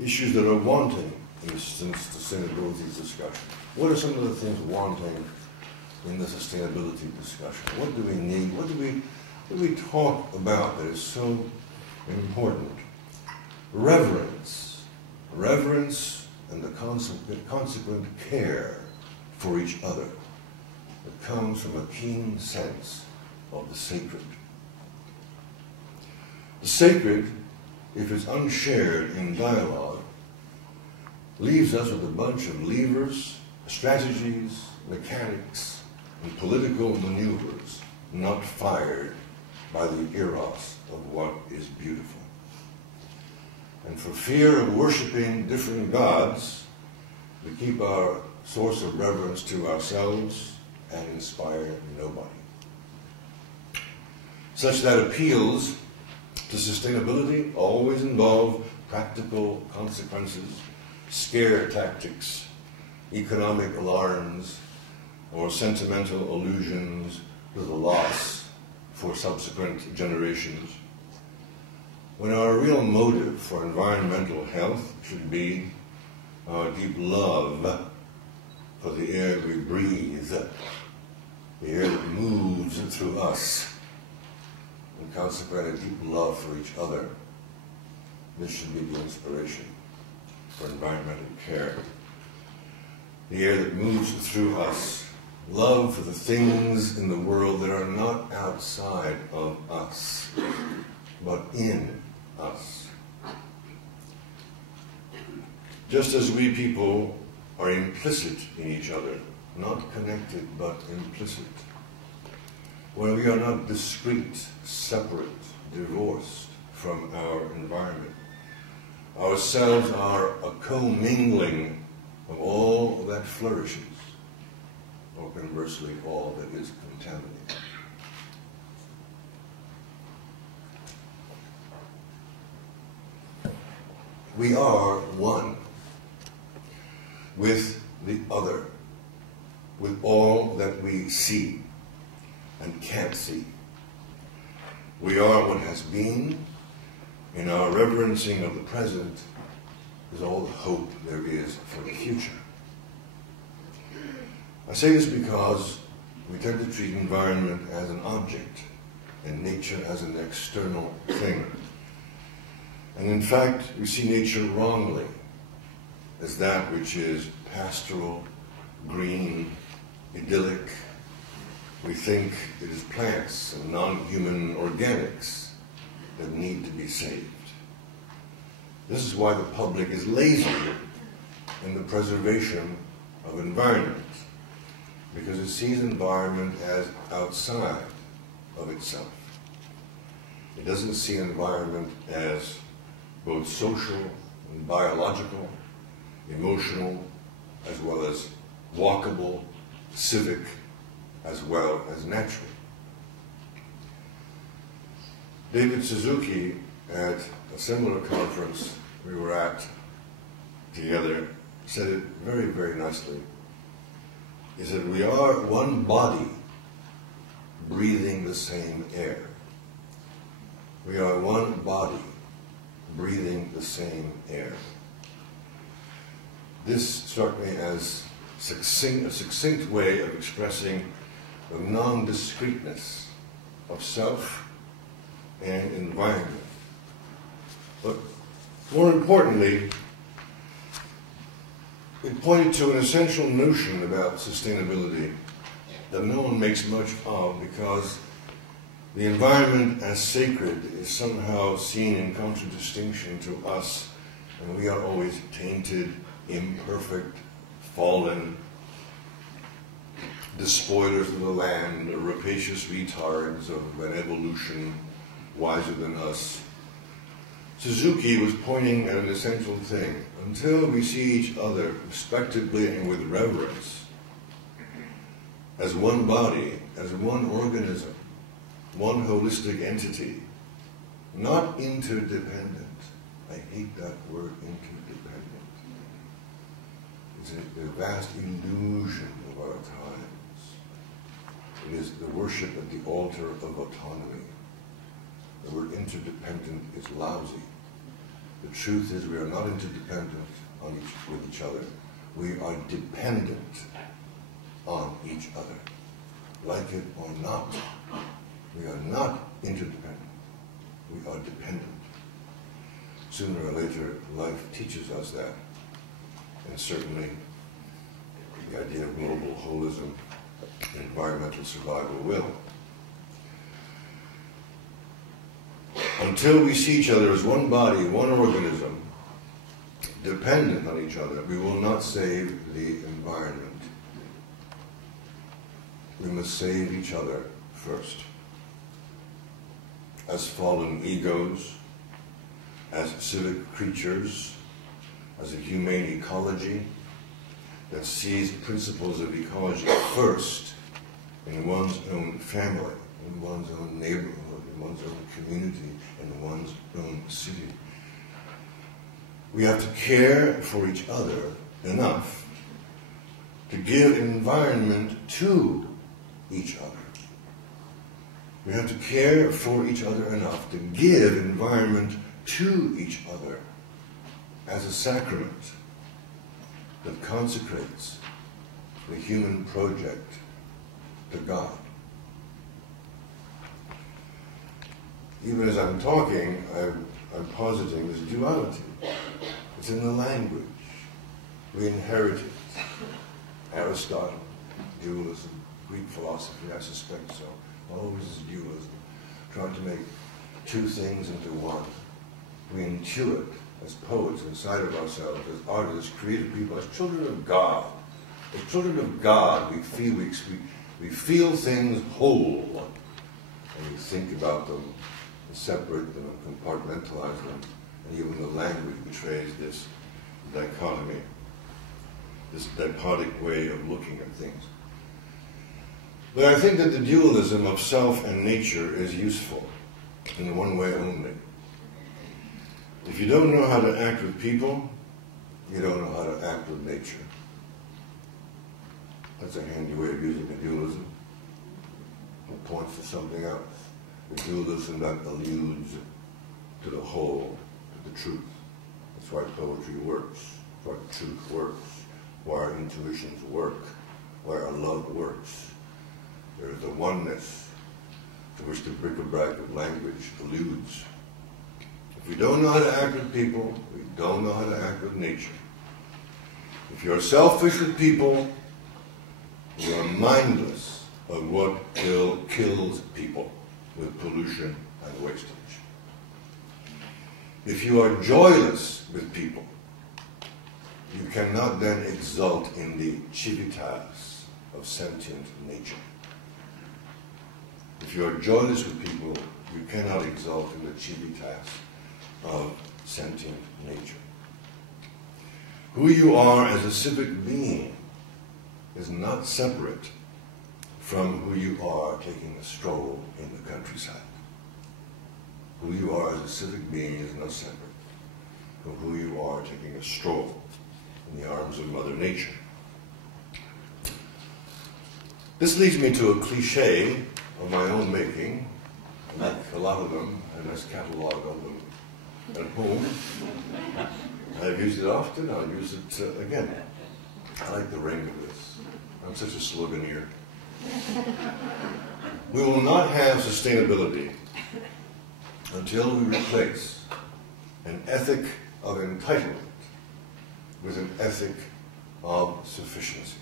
issues that are wanting in the sustainability discussion. What are some of the things wanting in the sustainability discussion? What do we need? What do we talk about that is so important? Reverence. Reverence and the consequent care for each other that comes from a keen sense of the sacred. The sacred, if it's unshared in dialogue, leaves us with a bunch of levers, strategies, mechanics, and political maneuvers not fired by the eros of what is beautiful. And for fear of worshiping different gods, we keep our source of reverence to ourselves and inspire nobody. Such that appeals to sustainability always involve practical consequences, scare tactics, economic alarms, or sentimental allusions to the loss for subsequent generations, when our real motive for environmental health should be our deep love for the air we breathe, the air that moves through us, and consequently deep love for each other. This should be the inspiration for environmental care. The air that moves through us, love for the things in the world that are not outside of us, but in us. Just as we people are implicit in each other, not connected but implicit, when we are not discrete, separate, divorced from our environment, ourselves are a commingling of all that flourishes, or conversely, all that is contaminated. We are one with the other, with all that we see and can't see. We are what has been. In our reverencing of the present is all the hope there is for the future. I say this because we tend to treat environment as an object and nature as an external thing. And in fact, we see nature wrongly as that which is pastoral, green, idyllic. We think it is plants and non-human organics that need to be saved. This is why the public is lazy in the preservation of environment, because it sees environment as outside of itself. It doesn't see environment as both social and biological, emotional, as well as walkable, civic, as well as natural. David Suzuki, at a similar conference we were at together, said it very, very nicely. He said, we are one body breathing the same air. We are one body breathing the same air. This struck me as a succinct way of expressing the non-discreteness of self and environment. But more importantly, it pointed to an essential notion about sustainability that no one makes much of, because the environment as sacred is somehow seen in contradistinction to us, and we are always tainted, imperfect, fallen, despoilers of the land, or rapacious retards of an evolution wiser than us. Suzuki was pointing at an essential thing. Until we see each other respectably and with reverence, as one body, as one organism, one holistic entity, not interdependent. I hate that word, interdependent. It's a vast illusion of our times. It is the worship at the altar of autonomy. The word interdependent is lousy. The truth is we are not interdependent with each other. We are dependent on each other. Like it or not, we are not interdependent. We are dependent. Sooner or later, life teaches us that. And certainly, the idea of global holism and environmental survival will. Until we see each other as one body, one organism, dependent on each other, we will not save the environment. We must save each other first. As fallen egos, as civic creatures, as a humane ecology that sees principles of ecology first in one's own family, in one's own neighborhood, in one's own community, in one's own city. We have to care for each other enough to give environment to each other. We have to care for each other enough to give environment to each other as a sacrament that consecrates the human project to God. Even as I'm talking, I'm positing this duality. It's in the language. We inherit it. Aristotle, dualism, Greek philosophy, I suspect so. Always is dualism. Trying to make two things into one. We intuit as poets inside of ourselves, as artists, creative people, as children of God. As children of God, we feel things whole. And we think about them, and separate them, and compartmentalize them. And even the language betrays this dichotomy, this dichotic way of looking at things. But I think that the dualism of self and nature is useful in one way only. If you don't know how to act with people, you don't know how to act with nature. That's a handy way of using the dualism. It points to something else. The dualism that alludes to the whole, to the truth. That's why poetry works. That's why truth works. Why our intuitions work. Why our love works. There is a oneness to which the bric-a-brac of language alludes. If we don't know how to act with people, we don't know how to act with nature. If you're selfish with people, you are mindless of what kills people with pollution and wastage. If you are joyless with people, you cannot then exult in the civitas of sentient nature. If you are joyless with people, you cannot exult in the civitas of sentient nature. Who you are as a civic being is not separate from who you are taking a stroll in the countryside. Who you are as a civic being is not separate from who you are taking a stroll in the arms of Mother Nature. This leads me to a cliche of my own making. I make a lot of them, and there's a catalog of them at home. I've used it often, I'll use it again. I like the ring of this. I'm such a sloganeer. We will not have sustainability until we replace an ethic of entitlement with an ethic of sufficiency.